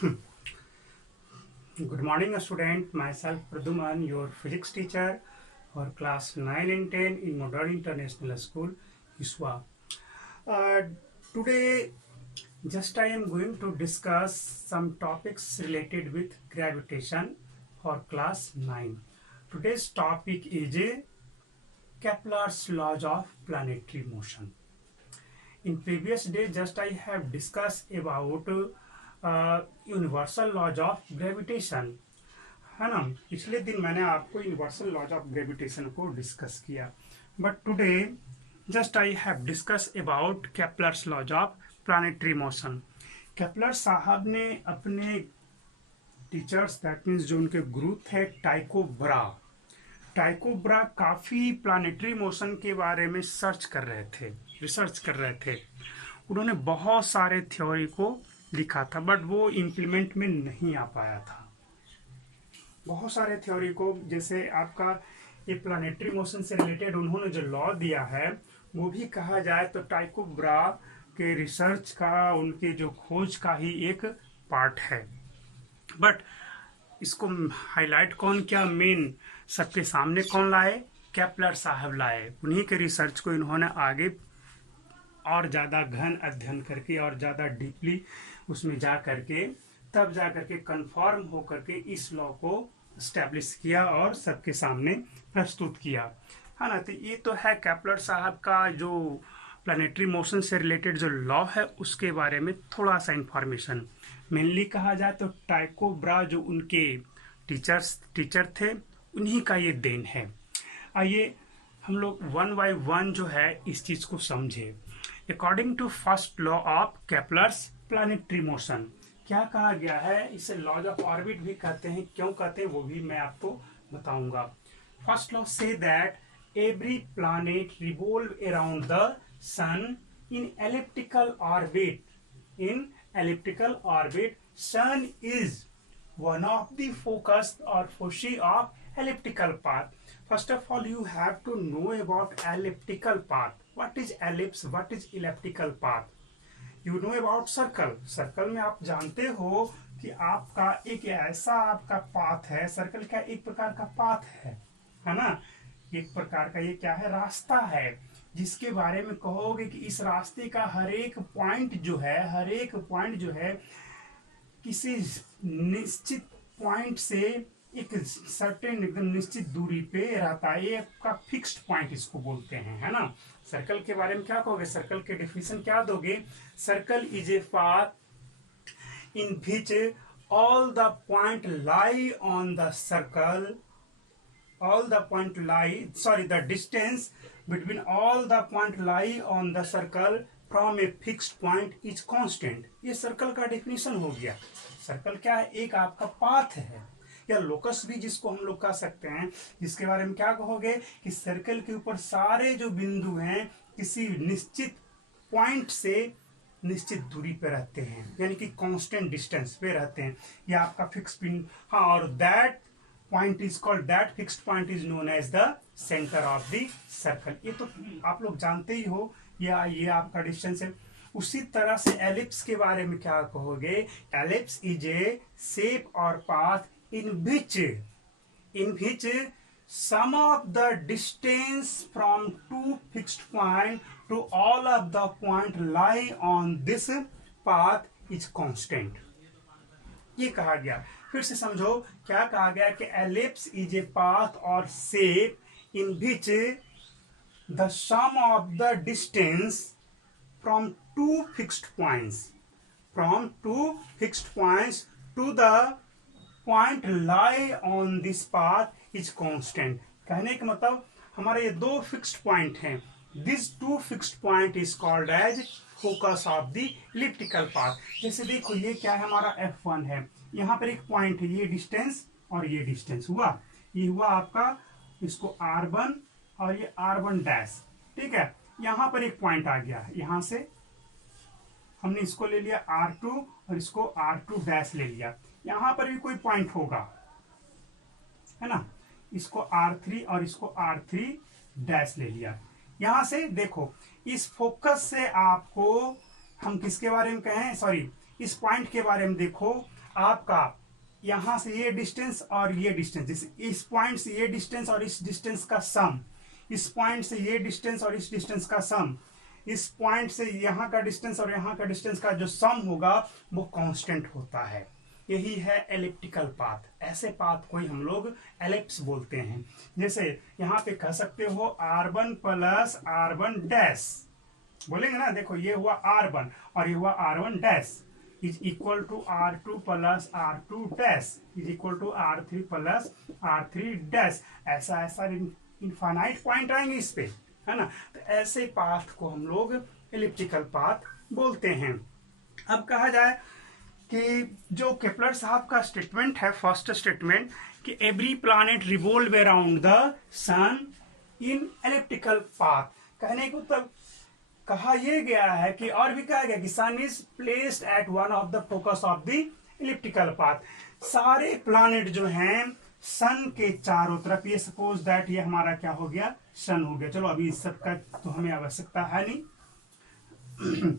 Good morning, student. Myself Praduman, your physics teacher for class 9 and 10 in Modern International School, ISWA. Uh, Today, just I am going to discuss some topics related with gravitation for class 9. Today's topic is Kepler's laws of planetary motion. In previous day, just I have discussed about universal laws of gravitation, है ना। पिछले दिन मैंने आपको universal laws of gravitation को discuss किया, but today just I have discuss about Kepler's laws of planetary motion. Kepler साहब ने अपने टीचर्स, दैट मीन्स जो उनके गुरु थे टाइको ब्रा काफ़ी प्लानिटरी मोशन के बारे में रिसर्च कर रहे थे। उन्होंने बहुत सारे थ्योरी को लिखा था, बट वो इम्प्लीमेंट में नहीं आ पाया था। बहुत सारे थ्योरी को, जैसे आपका ये प्लानिटरी मोशन से रिलेटेड उन्होंने जो लॉ दिया है, वो भी कहा जाए तो टाइको ब्रा के रिसर्च का, उनके जो खोज का ही एक पार्ट है। बट इसको हाईलाइट कौन किया, मेन सबके सामने कौन लाए? केपलर साहब लाए। उन्हीं के रिसर्च को इन्होंने आगे और ज़्यादा घन अध्ययन करके और ज़्यादा डीपली उसमें जा करके तब जा करके कन्फर्म हो करके इस लॉ को स्टैब्लिश किया और सबके सामने प्रस्तुत किया, है ना। तो ये तो है केपलर साहब का जो प्लानिटरी मोशन से रिलेटेड जो लॉ है उसके बारे में थोड़ा सा मेनली कहा जाए तो टाइको ब्रा जो उनके टीचर थे, उन्हीं का ये देन है। आइए हम लोग वन बाय वन जो है इस चीज को समझे। According to first law of Kepler's planetary motion, क्या कहा गया है? इसे लॉज ऑफ ऑर्बिट भी कहते हैं। क्यों कहते हैं वो भी मैं आपको बताऊंगा। फर्स्ट लॉ से that every planet revolve around the sun in elliptical orbit. Sun is one of the focus or foci of elliptical path. First of all, you have to know about elliptical path. What is ellipse? What is elliptical path? You know about circle. Circle में आप जानते हो कि आपका एक ऐसा आपका path है। सर्कल का एक प्रकार का पाथ है ना। एक प्रकार का ये क्या है? रास्ता है, जिसके बारे में कहोगे कि इस रास्ते का हर एक पॉइंट जो है किसी निश्चित पॉइंट से एक सर्टेन एकदम निश्चित दूरी पे रहता है। ये आपका फिक्स्ड पॉइंट इसको बोलते हैं, है ना। सर्कल के बारे में क्या कहोगे? सर्कल के डेफिनेशन क्या दोगे? Circle is a path in which all the point lie on the circle, the distance between all the point lie on the circle from a fixed point is constant। ये circle का definition हो गया। Circle क्या है? एक आपका path है, या लोकस भी जिसको हम लोग कह सकते हैं, जिसके बारे में क्या कहोगे कि सर्कल के ऊपर सारे जो बिंदु हैं किसी निश्चित पॉइंट से निश्चित दूरी पे रहते हैं, यानी कि कांस्टेंट डिस्टेंस पे रहते हैं। ये आपका फिक्स पिन, हाँ, और that point is called, that fixed point is known as the centre of the circle. ये तो आप लोग जानते ही हो, या ये आपका डिस्टेंस है। उसी तरह से एलिप्स के बारे में क्या कहोगे? एलिप्स इज ए शेप और path in which sum of the distance from two fixed point to all of the point lie on this path is constant. ये कहा गया। फिर से समझो, क्या कहा गया कि एलिप्स इज ए पाथ और shape in which the sum of the distance from two fixed points to the point lie on this path is constant। कहने का मतलब हमारे ये दो फिक्स्ड पॉइंट हैं। These two fixed point is called as focus of the elliptical path। जैसे देखो, ये क्या है? हमारा F1 है। यहाँ पर एक पॉइंट है, ये डिस्टेंस और ये डिस्टेंस हुआ, ये हुआ आपका, इसको R1 और ये R1 डैश, ठीक है। यहाँ पर एक पॉइंट आ गया है, यहाँ से हमने इसको ले लिया R2 और इसको R2 डैश ले लिया। यहाँ पर भी कोई पॉइंट होगा, है ना। इसको R3 और इसको R3 डैश ले लिया। यहाँ से देखो, इस फोकस से आपको हम किसके बारे में कहें, सॉरी, इस पॉइंट के बारे में देखो, आपका यहाँ से ये डिस्टेंस और ये डिस्टेंस, जैसे इस पॉइंट से ये डिस्टेंस और इस डिस्टेंस का सम, इस पॉइंट से ये डिस्टेंस और इस डिस्टेंस का सम, इस पॉइंट से यहाँ का डिस्टेंस और यहाँ का डिस्टेंस का जो सम होगा वो कांस्टेंट होता है। यही है एलिप्टिकल पाथ। ऐसे पाथ को ही हम लोग एलिप्स बोलते हैं। जैसे यहाँ पे कह सकते हो r1 प्लस r1 डैश बोलेंगे ना, देखो ये हुआ r1 और ये हुआ r1 dash is equal to r2 plus r2 dash is equal to r3 plus r3 dash. ऐसा ऐसा इनफाइनाइट पॉइंट आएंगे इस पे, है ना। तो ऐसे पाथ को हम लोग एलिप्टिकल पाथ बोलते हैं। अब कहा जाए कि जो केपलर साहब का स्टेटमेंट है, फर्स्ट स्टेटमेंट, कि every planet revolve around the sun in elliptical path, कहने को तब कहा यह गया है कि, और भी कहा गया कि sun is placed at one of the focus of the elliptical path. सारे प्लैनेट जो हैं सन के चारों तरफ, ये सपोज दैट ये हमारा क्या हो गया, सन हो गया। चलो अभी इस सब का तो हमें आवश्यकता है नहीं।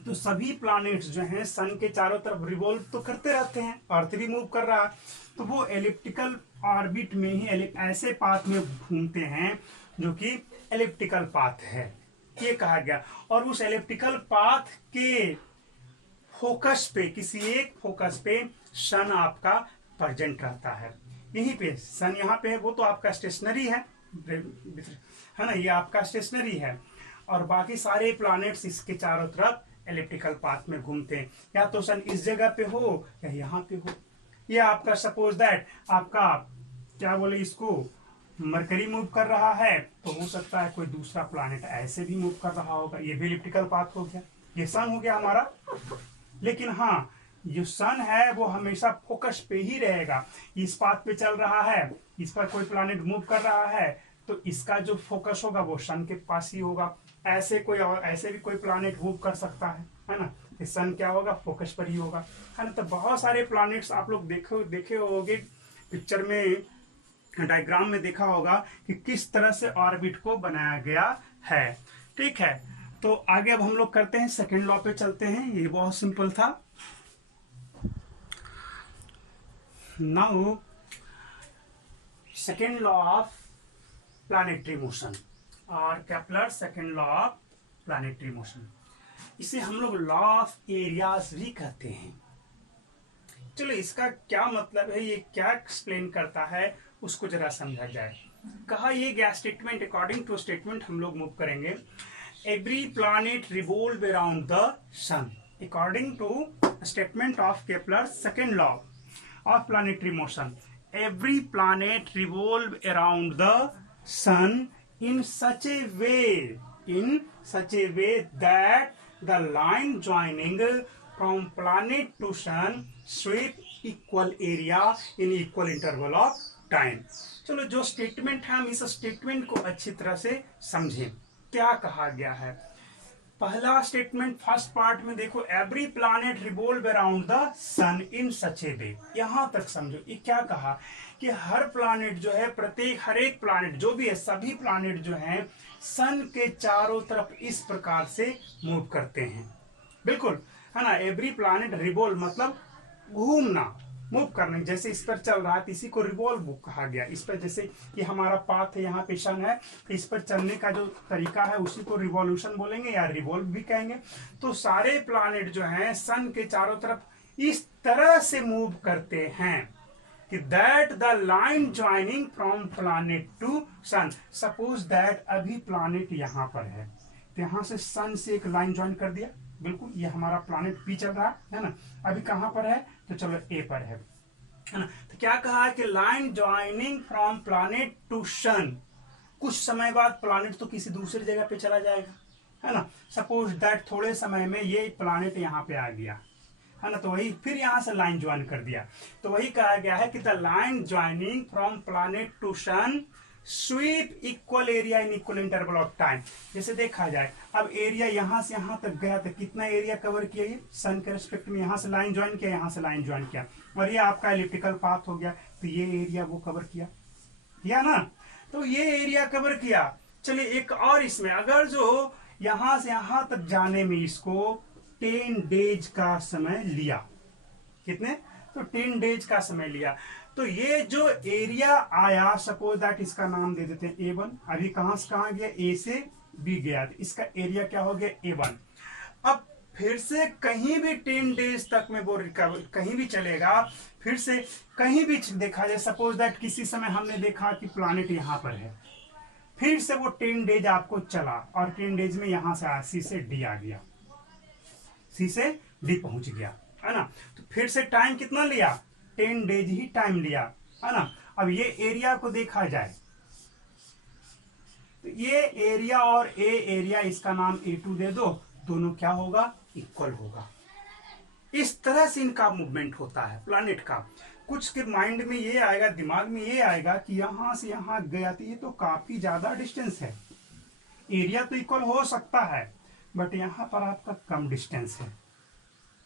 तो सभी प्लैनेट्स जो हैं सन के चारों तरफ रिवॉल्व तो करते रहते हैं, अर्थ भी मूव कर रहा है, तो वो एलिप्टिकल ऑर्बिट में ही ऐसे पाथ में घूमते हैं जो कि एलिप्टिकल पाथ है, ये कहा गया। और उस एलिप्टिकल पाथ के फोकस पे, किसी एक फोकस पे सन आपका प्रेजेंट रहता है। यहीं पे सन यहाँ पे है, वो तो आपका स्टेशनरी है ना, ये आपका स्टेशनरी है। और बाकी सारे प्लैनेट्स इसके चारों तरफ एलिप्टिकल पाथ में घूमते हैं। या तो सन इस जगह पे हो या यहाँ पे हो। ये आपका सपोज दैट आपका क्या बोले इसको, मरकरी मूव कर रहा है, तो हो सकता है कोई दूसरा प्लैनेट ऐसे भी मूव कर रहा होगा, ये भी एलिप्टिकल पाथ हो गया। ये सन हो गया हमारा। लेकिन हाँ, जो सन है वो हमेशा फोकस पे ही रहेगा। इस पाथ पे चल रहा है, इस पर कोई प्लैनेट मूव कर रहा है, तो इसका जो फोकस होगा वो सन के पास ही होगा। ऐसे कोई और ऐसे भी कोई प्लैनेट मूव कर सकता है ना, सन क्या होगा, फोकस पर ही होगा, है ना। तो बहुत सारे प्लैनेट्स आप लोग देखे होंगे पिक्चर में, डायग्राम में देखा होगा कि किस तरह से ऑर्बिट को बनाया गया है। ठीक है, तो आगे अब हम लोग करते हैं, सेकेंड लॉ पे चलते हैं। ये बहुत सिंपल था। Now second law of planetary motion और Kepler second law of planetary motion, इसे हम लोग लॉ ऑफ एरियाज भी कहते हैं। चलो इसका क्या मतलब है, ये क्या एक्सप्लेन करता है, उसको जरा समझा जाए। कहा ये गया स्टेटमेंट, अकॉर्डिंग टू स्टेटमेंट हम लोग मूव करेंगे। Every planet revolve around the sun, according to statement of Kepler second law of planetary motion. Every planet revolve around the sun in such a way that the line joining from planet to sun sweep equal area in equal interval of time। चलो जो statement है, हम इस statement को अच्छी तरह से समझें। क्या कहा गया है, पहला स्टेटमेंट फर्स्ट पार्ट में देखो, every planet revolve around the sun in such a way. यहां तक समझो, ये क्या कहा कि हर प्लैनेट जो है, प्रत्येक हर एक प्लैनेट जो भी है, सभी प्लैनेट जो हैं सन के चारों तरफ इस प्रकार से मूव करते हैं। बिल्कुल, है ना। एवरी प्लैनेट रिवॉल्व मतलब घूमना, मूव करना। जैसे इस पर चल रहा है तो इसी को रिवॉल्व कहा गया। इस पर जैसे ये हमारा पाथ है, यहाँ पे सन है, तो इस पर चलने का जो तरीका है उसी को रिवॉल्यूशन बोलेंगे या रिवॉल्व भी कहेंगे। तो सारे प्लैनेट जो हैं सन के चारों तरफ इस तरह से मूव करते हैं कि that the line joining from planet to sun. Suppose that अभी प्लैनेट यहाँ पर है, तो यहाँ से सन से एक लाइन ज्वाइन कर दिया। बिल्कुल, ये हमारा प्लैनेट पी चल रहा है ना, अभी कहाँ पर है, तो चलो ए पर है ना। तो क्या कहा है कि line joining from planet to sun, कुछ समय बाद प्लैनेट तो किसी दूसरी जगह पे चला जाएगा, है ना। सपोज दैट थोड़े समय में ये प्लैनेट यहाँ पे आ गया, है ना, तो वही फिर यहाँ से लाइन ज्वाइन कर दिया। तो वही कहा गया है कि the line joining from planet to sun sweep equal area in equal interval of time. जैसे देखा जाए, अब एरिया यहाँ से यहाँ तक गया, तो कितना एरिया कवर किया, ये सन के रिस्पेक्ट में यहाँ से लाइन ज्वाइन किया, यहाँ से लाइन ज्वाइन किया, और ये आपका एलिप्टिकल पाथ हो गया। तो ये एरिया वो कवर किया ना, तो ये एरिया कवर किया। चलिए एक और इसमें, अगर जो यहाँ से यहाँ तक जाने में इसको 10 डेज का समय लिया, कितने तो 10 डेज का समय लिया। तो ये जो एरिया आया, सपोज दैट इसका नाम दे देते हैं A1। अभी कहां से कहां गया, A से B गया, तो इसका एरिया क्या हो गया, A1। अब फिर से कहीं भी 10 डेज तक में वो रिकवर कहीं भी चलेगा, फिर से कहीं भी देखा जाए, सपोज दैट किसी समय हमने देखा कि प्लैनेट यहां पर है, फिर से वो 10 डेज आपको चला और 10 डेज में यहां से C से D आ गया, C से D पहुंच गया, है ना। तो फिर से टाइम कितना लिया, 10 डेज ही टाइम लिया, है ना। अब ये एरिया को देखा जाए, तो ये एरिया और ए एरिया, इसका नाम A2 दे दो, दोनों क्या होगा, इक्वल होगा। इस तरह से इनका मूवमेंट होता है प्लैनेट का। कुछ के माइंड में ये आएगा, दिमाग में ये आएगा कि यहां से यहां गया, तो ये तो काफी ज्यादा डिस्टेंस है, एरिया तो इक्वल हो सकता है, बट यहां पर आपका कम डिस्टेंस है।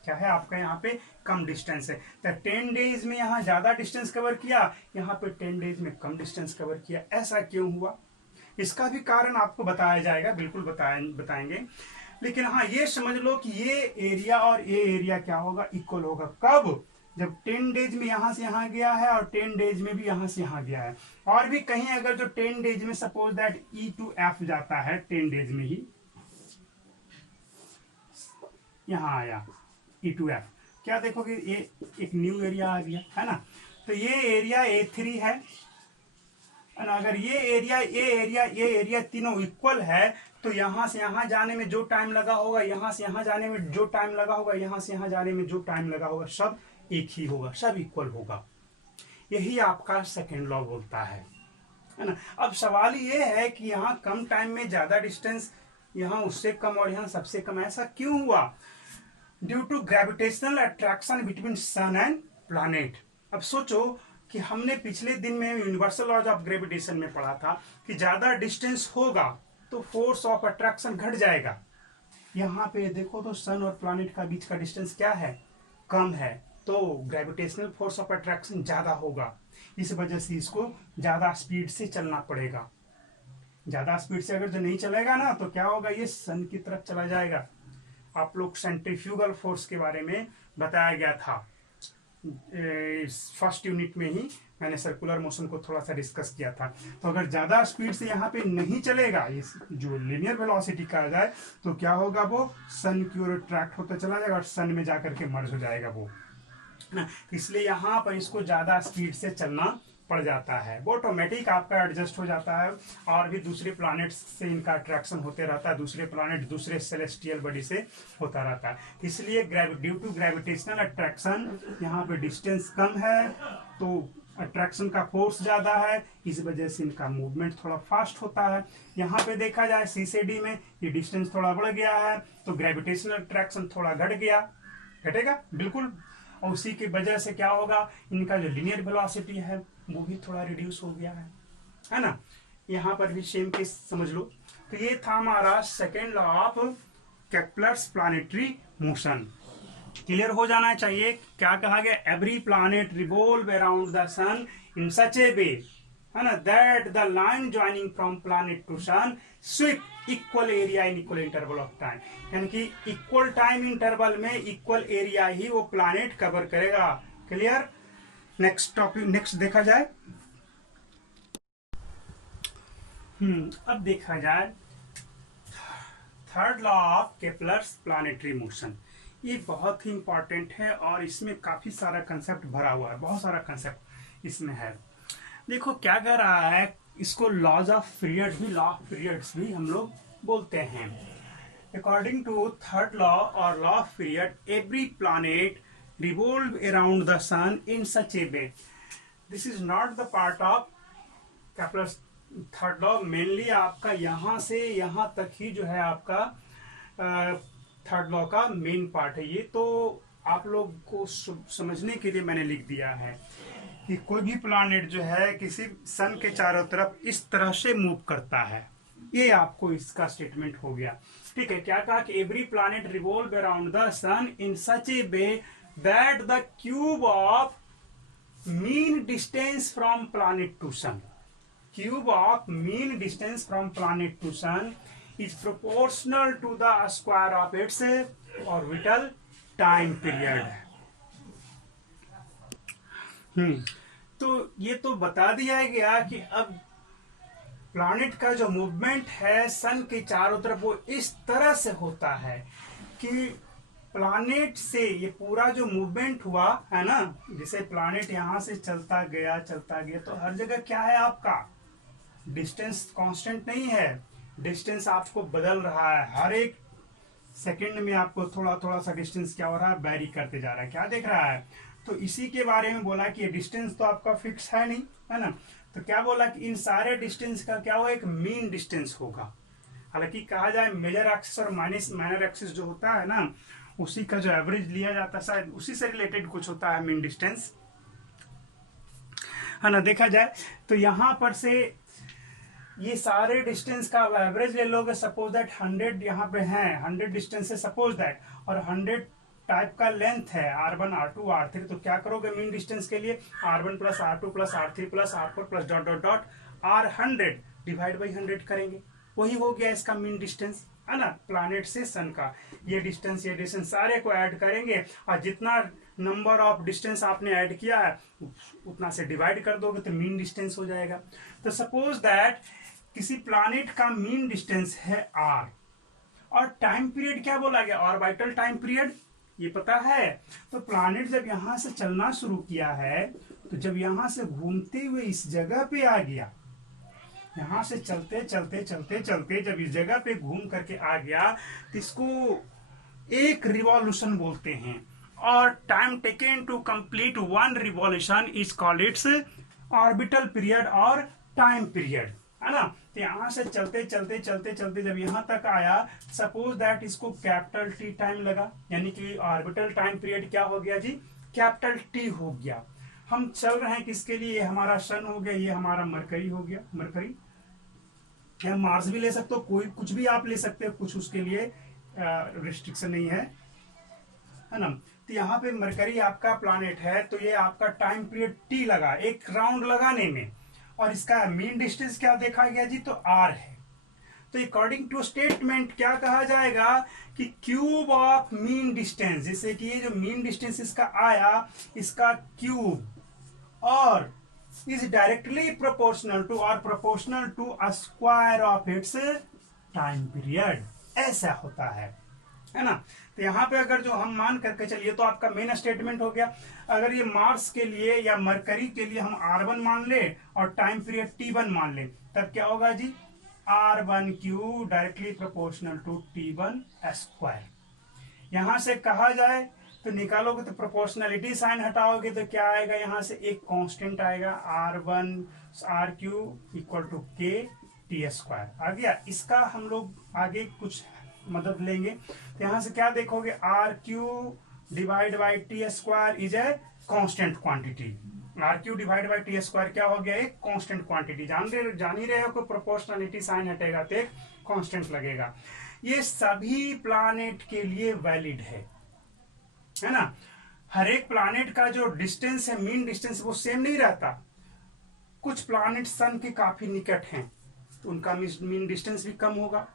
क्या है, आपका यहाँ पे कम डिस्टेंस है। तो 10 डेज में यहाँ ज्यादा डिस्टेंस कवर किया, यहाँ पे 10 डेज में कम डिस्टेंस कवर किया। ऐसा क्यों हुआ, इसका भी कारण आपको बताया जाएगा, बिल्कुल बताएंगे। लेकिन हाँ, ये समझ लो कि ये एरिया और ये एरिया क्या होगा, इक्वल होगा। कब, जब 10 डेज में यहां से यहां गया है और 10 डेज में भी यहां से यहां गया है। और भी कहीं अगर जो 10 डेज में सपोज दैट E2F जाता है, 10 डेज में ही यहां आया E2F, क्या देखोगे, ये एक न्यू एरिया आ गया, है ना। तो ये एरिया A3 है, अगर ये एरिया तीनों इक्वल है, तो यहां से यहां जाने में जो टाइम लगा होगा, यहां से यहां जाने में जो टाइम लगा होगा, यहां से यहां जाने में जो टाइम लगा होगा, सब एक ही होगा, सब इक्वल होगा। यही आपका सेकेंड लॉ बोलता है ना। अब सवाल ये है कि यहाँ कम टाइम में ज्यादा डिस्टेंस, यहाँ उससे कम और यहाँ सबसे कम, ऐसा क्यों हुआ, due to gravitational attraction between sun and planet. अब सोचो कि हमने पिछले दिन में यूनिवर्सल लॉज ऑफ ग्रेविटेशन में पढ़ा था कि ज्यादा डिस्टेंस होगा तो फोर्स ऑफ अट्रैक्शन घट जाएगा। यहाँ पे देखो तो सन और प्लैनेट का बीच का डिस्टेंस क्या है, कम है, तो ग्रेविटेशनल फोर्स ऑफ अट्रैक्शन ज्यादा होगा। इस वजह से इसको ज्यादा स्पीड से चलना पड़ेगा। ज्यादा स्पीड से अगर जो नहीं चलेगा ना, तो क्या होगा, ये सन की तरफ चला जाएगा। आप लोग सेंट्रीफ्यूगल फोर्स के बारे में बताया गया था, फर्स्ट यूनिट में ही मैंने सर्कुलर मोशन को थोड़ा सा डिस्कस किया था। तो अगर ज्यादा स्पीड से यहाँ पे नहीं चलेगा, इस जो लिनियर वेलोसिटी कहा जाए, तो क्या होगा, वो सन की ओर अट्रैक्ट होता चला जाएगा और सन में जाकर के मर्ज हो जाएगा वो, ना। इसलिए यहाँ पर इसको ज्यादा स्पीड से चलना पड़ जाता है, वो ऑटोमेटिक आपका एडजस्ट हो जाता है। और भी दूसरे प्लैनेट्स से इनका अट्रैक्शन होते रहता है, दूसरे प्लैनेट दूसरे सेलेस्टियल बॉडी से होता रहता है। इसलिए ड्यू टू ग्रेविटेशनल अट्रैक्शन यहाँ पे डिस्टेंस कम है, तो अट्रैक्शन का फोर्स ज्यादा है, इस वजह से इनका मूवमेंट थोड़ा फास्ट होता है। यहाँ पे देखा जाए C से D में ये डिस्टेंस थोड़ा बढ़ गया है, तो ग्रेविटेशनल अट्रैक्शन थोड़ा घटेगा बिल्कुल। और उसी की वजह से क्या होगा, इनका जो लिनियर वेलोसिटी है वो भी थोड़ा रिड्यूस हो गया है ना। यहाँ पर भी सेम केस समझ लो। तो ये था हमारा second law of Kepler's planetary motion. Clear हो जाना चाहिए। क्या कहा गया, every planet revolve around the sun in such a way, है ना, that the line joining from planet to sun sweep equal area in equal interval of time. यानी कि इक्वल टाइम इंटरवल में इक्वल एरिया ही वो planet cover करेगा। Clear. Next topic, next देखा जाए। अब देखा जाए third law of Kepler's planetary motion. ये बहुत ही इंपॉर्टेंट है और इसमें काफी सारा कंसेप्ट भरा हुआ है, बहुत सारा कंसेप्ट इसमें है। देखो क्या कह रहा है, इसको लॉज ऑफ पीरियड भी, लॉ ऑफ पीरियड्स भी हम लोग बोलते हैं। अकॉर्डिंग टू थर्ड लॉ और law of period, every planet revolve around the sun in such a way. This is not the part of Kepler's third law. Mainly आपका यहाँ से यहाँ तक ही जो है आपका थर्ड लॉ का मेन पार्ट है। ये तो आप लोग को समझने के लिए मैंने लिख दिया है कि कोई भी प्लैनेट जो है किसी सन के चारों तरफ इस तरह से मूव करता है। ये आपको इसका स्टेटमेंट हो गया। ठीक है, क्या कहा कि every planet revolve around the sun in such a way that the cube of mean distance from planet to sun, cube of mean distance from planet to sun is proportional to the square of its orbital time period. तो ये तो बता दिया गया कि अब planet का जो मूवमेंट है सन के चारों तरफ वो इस तरह से होता है कि प्लैनेट से ये पूरा जो मूवमेंट हुआ है ना, जिसे प्लैनेट यहां से चलता गया तो हर जगह क्या है आपका डिस्टेंस कांस्टेंट नहीं है, डिस्टेंस आपको बदल रहा है। हर एक सेकंड में आपको थोड़ा थोड़ा सा डिस्टेंस क्या हो रहा है, वेरी करते जा रहा है। क्या देख रहा है? तो इसी के बारे में बोला कि ये डिस्टेंस तो आपका फिक्स है नहीं, है ना। तो क्या बोला कि इन सारे डिस्टेंस का क्या होगा, एक मीन डिस्टेंस होगा। हालांकि कहा जाए मेजर एक्सिस और माइनर एक्सिस जो होता है ना, उसी का जो एवरेज लिया जाता है, शायद उसी से रिलेटेड कुछ होता है मीन डिस्टेंस, है ना। देखा जाए तो यहां पर से ये सारे डिस्टेंस का एवरेज ले लोगे। सपोज दैट 100 यहाँ पे है, 100 डिस्टेंस है सपोज दैट, और 100 टाइप का लेंथ है R1 R2 R3। तो क्या करोगे मीन डिस्टेंस के लिए, R1 plus R2 plus R3 plus R4 plus dot dot dot R100 divide by 100 करेंगे, वही हो गया इसका मीन डिस्टेंस, है ना। प्लैनेट से सन का ये डिस्टेंस सारे को ऐड करेंगे, और जितना नंबर ऑफ डिस्टेंस आपने ऐड किया है उतना से डिवाइड कर दोगे तो मीन डिस्टेंस हो जाएगा। तो सपोज दैट किसी प्लैनेट का मीन डिस्टेंस है r, और टाइम पीरियड क्या बोला गया, ऑर्बिटल टाइम पीरियड, ये पता है। तो प्लैनेट जब यहां से चलना शुरू किया है, तो जब यहां से घूमते हुए इस जगह पे आ गया, यहां से चलते चलते चलते चलते जब इस जगह पे घूम करके आ गया, तो इसको एक रिवॉल्यूशन बोलते हैं। और time taken to complete one revolution is called its orbital period और टाइम पीरियड, है ना। तो यहां से चलते चलते चलते चलते जब यहां तक आया, सपोज दैट इसको कैपिटल टी टाइम लगा, यानी कि ऑर्बिटल टाइम पीरियड क्या हो गया जी, कैपिटल टी हो गया। हम चल रहे हैं किसके लिए, ये हमारा सन हो गया, ये हमारा मरकरी हो गया, मरकरी या मार्स भी ले सकते हो, कोई कुछ भी आप ले सकते हो, कुछ उसके लिए रिस्ट्रिक्शन नहीं है ना। तो यहाँ पे मरकरी आपका प्लैनेट है, तो ये आपका टाइम पीरियड टी लगा एक राउंड लगाने में, और इसका मीन डिस्टेंस क्या देखा गया जी, तो r है। तो अकॉर्डिंग टू स्टेटमेंट क्या कहा जाएगा कि क्यूब ऑफ मीन डिस्टेंस, जैसे कि ये जो मीन डिस्टेंस इसका आया, इसका क्यूब, और इज डायरेक्टली प्रोपोर्शनल टू और proportional to a square of its time period, ऐसा होता है ना। तो यहाँ पे अगर जो हम मान करके चलिए, तो आपका मेन स्टेटमेंट हो गया। अगर ये मार्स के लिए या मरकरी के लिए हम R1 मान ले और टाइम पीरियड T1 मान ले, तब क्या होगा जी, R1 cube directly proportional to T1 square. यहां से कहा जाए तो निकालोगे तो प्रोपोर्शनलिटी साइन हटाओगे तो क्या आएगा, यहां से एक कांस्टेंट आएगा, R1 RQ equal to K T square आ गया। इसका हम लोग आगे कुछ मदद लेंगे। तो यहां से क्या देखोगे, RQ divide by T square is a constant quantity. RQ divide by T square क्या हो गया, एक कांस्टेंट क्वांटिटी। जान ही रहे हो कि प्रोपोर्शनलिटी साइन हटेगा तो एक कांस्टेंट लगेगा। ये सभी प्लैनेट के लिए वैलिड है ना। हर एक प्लैनेट का जो डिस्टेंस है, मीन डिस्टेंस, वो सेम नहीं रहता। कुछ प्लैनेट सन के काफी निकट हैं तो उनका मीन डिस्टेंस भी कम होगा,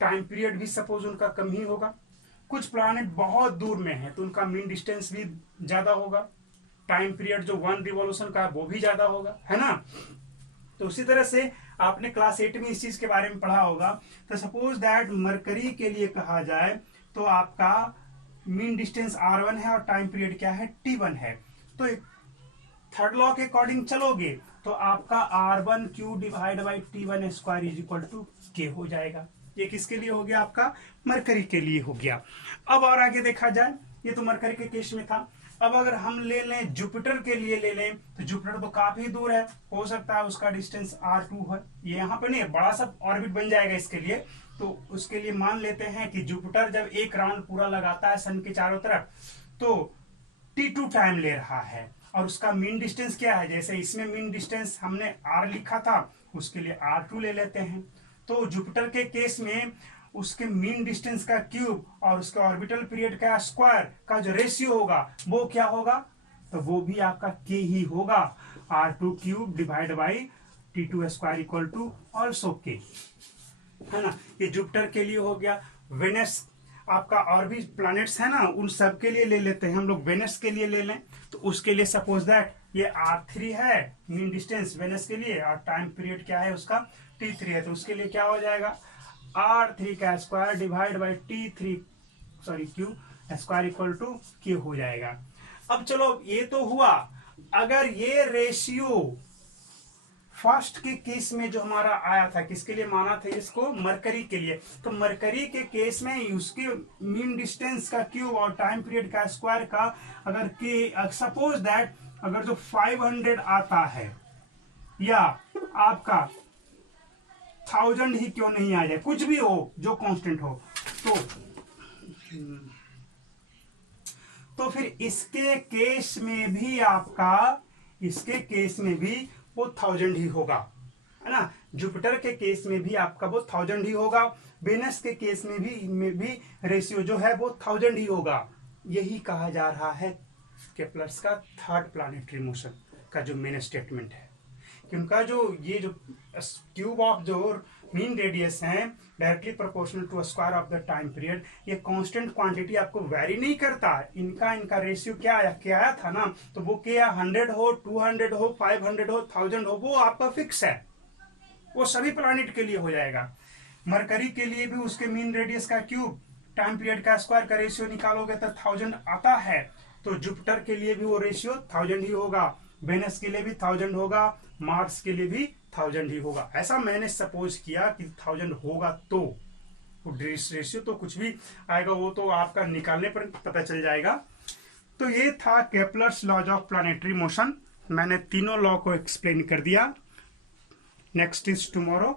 टाइम पीरियड भी सपोज उनका कम ही होगा। कुछ प्लैनेट बहुत दूर में है तो उनका मीन डिस्टेंस भी ज्यादा होगा, टाइम पीरियड जो 1 रिवॉल्यूशन का है वो भी ज्यादा होगा, है ना। तो उसी तरह से आपने क्लास 8 में इस चीज के बारे में पढ़ा होगा। तो सपोज दैट मरकरी के लिए कहा जाए तो आपका मीन डिस्टेंस R1 है और टाइम पीरियड क्या है, T1 है। तो थर्ड लॉ के अकॉर्डिंग चलोगे तो आपका R1 cube divide by T1 square is equal to K हो जाएगा। ये किसके लिए हो गया, आपका मरकरी के लिए हो गया। अब और आगे देखा जाए, ये तो मरकरी के केस में था। अब अगर हम ले लें जुपिटर के लिए ले लें, तो जुपिटर तो काफी दूर है, हो सकता है उसका डिस्टेंस R2 है। ये यहाँ पे नहीं, बड़ा सा ऑर्बिट बन जाएगा इसके लिए। तो उसके लिए मान लेते हैं कि जुपिटर जब एक राउंड पूरा लगाता है सन के चारों तरफ, तो T2 टाइम ले रहा है, और उसका मीन डिस्टेंस क्या है, जैसे इसमें मीन डिस्टेंस हमने R लिखा था, उसके लिए R2 ले लेते हैं। तो जुपिटर के केस में उसके मीन डिस्टेंस का क्यूब और उसके ऑर्बिटल पीरियड का स्क्वायर का जो रेशियो होगा वो क्या होगा, तो वो भी आपका K ही होगा, R2 cube divide by T2 square equal to also K, है ना। ये जुपिटर के लिए हो गया। वेनस आपका और भी प्लैनेट्स है ना, उन सब के लिए ले लेते हैं हम लोग। वेनस के लिए ले लें तो उसके लिए सपोज दैट ये r3 है मीन डिस्टेंस वेनस के लिए, और टाइम पीरियड क्या है उसका t3 है, तो उसके लिए क्या हो जाएगा r3 का square divide by t3 sorry q square equal to k हो जाएगा। अब चलो ये तो हुआ, अगर ये रेशियो फर्स्ट के केस में जो हमारा आया था, किसके लिए माना था इसको, मरकरी के लिए, तो मरकरी के केस में उसके मीन डिस्टेंस का क्यूब और टाइम पीरियड का स्क्वायर का अगर के सपोज दैट अगर जो 500 आता है या आपका 1000 ही क्यों नहीं आ जाए, कुछ भी हो जो कांस्टेंट हो, तो फिर इसके केस में भी आपका, इसके केस में भी वो 1000 ही होगा, है ना। जुपिटर के केस में भी आपका वो 1000 ही होगा, वेनस के केस में भी रेशियो जो है वो 1000 ही होगा। यही कहा जा रहा है केप्लर्स का थर्ड प्लैनेटरी मोशन का जो मेन स्टेटमेंट है, कि उनका जो ये जो क्यूब ऑफ जो मीन रेडियस है directly proportional to square of the time period, ये कांस्टेंट क्वांटिटी आपको वेरी नहीं करता। इनका रेशियो क्या आया था ना, तो वो क्या 100 हो 200 हो 500 हो 1000 हो, वो आपका फिक्स है, वो सभी प्लैनेट के लिए हो जाएगा। मरकरी के लिए भी उसके मीन रेडियस का क्यूब टाइम पीरियड का स्क्वायर का रेशियो निकालोगे तो 1000 आता है, तो जुपिटर के लिए भी वो रेशियो 1000 ही होगा, वेनस के लिए भी 1000 होगा, मार्स के लिए भी 1000 ही होगा। ऐसा मैंने सपोज किया कि 1000 होगा, तो रेशियो तो कुछ भी आएगा वो तो आपका निकालने पर पता चल जाएगा। तो ये था Kepler's laws of planetary motion, मैंने तीनों लॉ को एक्सप्लेन कर दिया। Next is tomorrow.